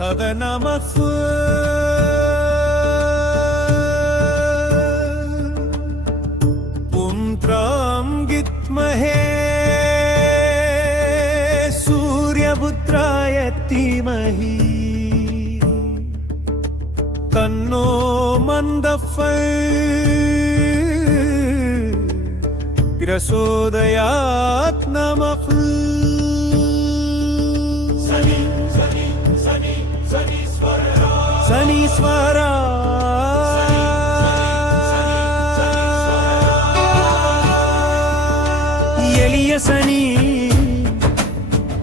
சதனமஃபு புந்த்ராம் கித்மஹே சூர்யபுத்ராய தீமஹி தன்னோ மந்தஃபல் பிரசோதயாத் நமஹ சனீஸ்வரா எளிய சனி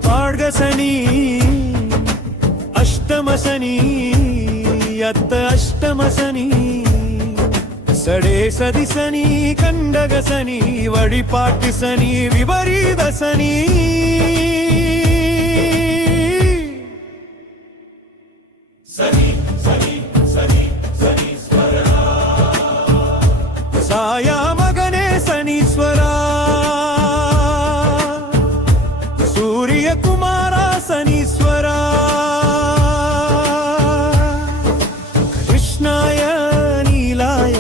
வாழ்க சனி அஷ்டம சனி அத்த அஷ்டம சனி சடே சதி சனி கண்டக சனி வழிபாட்டு சனி விபரீத சனி சாயா மகனே சனீஸ்வரா சூரிய குமாரா சனீஸ்வரா கிருஷ்ணாய நீலாய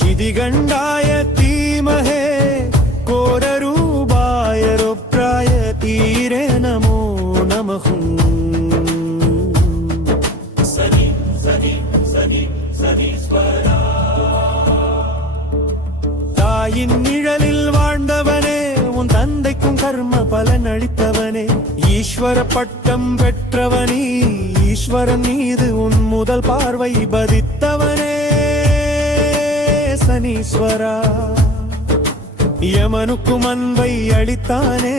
சிதிகண்டாய தீமஹே கோரரூபாய ருத்ராய தீரே நமோ நமஹ தாயின் நிழலில் வாழ்ந்தவனே உன் தந்தைக்கும் கர்ம பலன் அளித்தவனே ஈஸ்வர பட்டம் பெற்றவனே ஈஸ்வரன் மீது உன் முதல் பார்வை பதித்தவனே சனீஸ்வரா யமனுக்கும் அன்பை அளித்தானே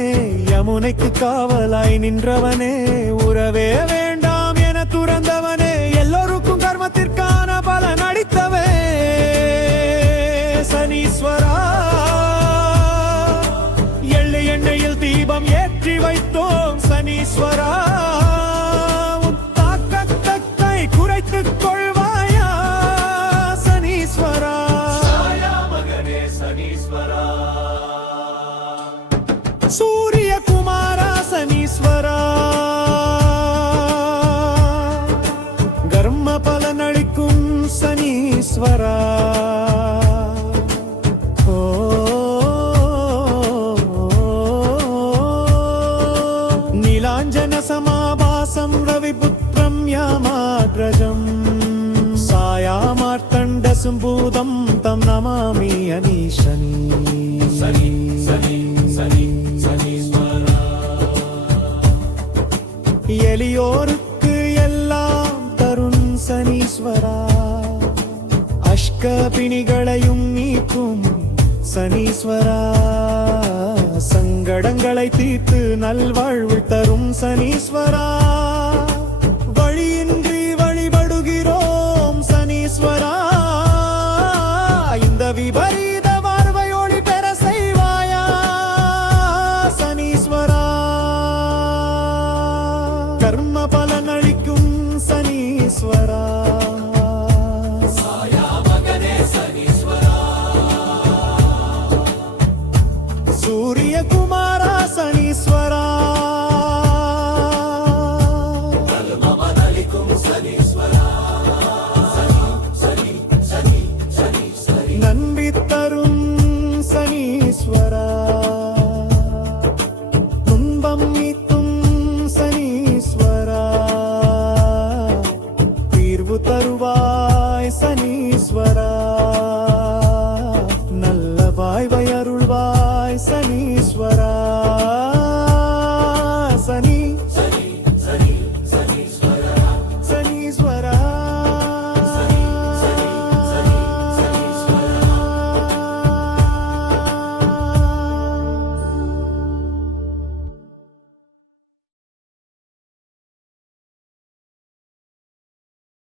யமுனைக்கு காவலாய் நின்றவனே உறவே வேண்டாம் என துறந்தவனே எல்லோருக்கும் கர்மத்திற்கான பலன் அளித்தவே சனீஸ்வரா எள்ளு எண்ணெயில் தீபம் ஏற்றி வைத்தோம் சனீஸ்வரா தாக்கத்தை குறைத்துக் கொள்வாயா சனீஸ்வரா மகனே சனீஸ்வரா சூரிய குமாரா சனீஸ்வரா கர்ம பலனளிக்கும் சனீஸ்வரா நீலாஞ்சனசமாபாசம் ரவிபுத்ரம் யாமாக்ரஜம் சாயாமார்த்தண்டசும் பூதம் தம் நமாமி அனீஷனி சனி சனி சனி சனீஸ்வரா எளியோருக்கு எல்லாம் தருண் சனீஸ்வரா அஷ்கபிணிகளையும் நீக்கும் சனீஸ்வரா சங்கடங்களை தீர்த்து நல்வாழ்வு தரும் சனீஸ்வரா வழியின்றி வழிபடுகிறோம் சனீஸ்வரா இந்த விபரீத வாழ்வை ஒளி பெற செய்வாயா சனீஸ்வரா கர்ம பலனளிக்கும் சனீஸ்வரா சூரிய குமாரா சனீஸ்வரா நன்றி தரும் சனீஸ்வரா துன்பம் நீக்கும் சனீஸ்வரா தீர்வு தருவாய் சனீஸ்வரா நல்ல வாய்வை அருள்வாய் சனீஸ்வரா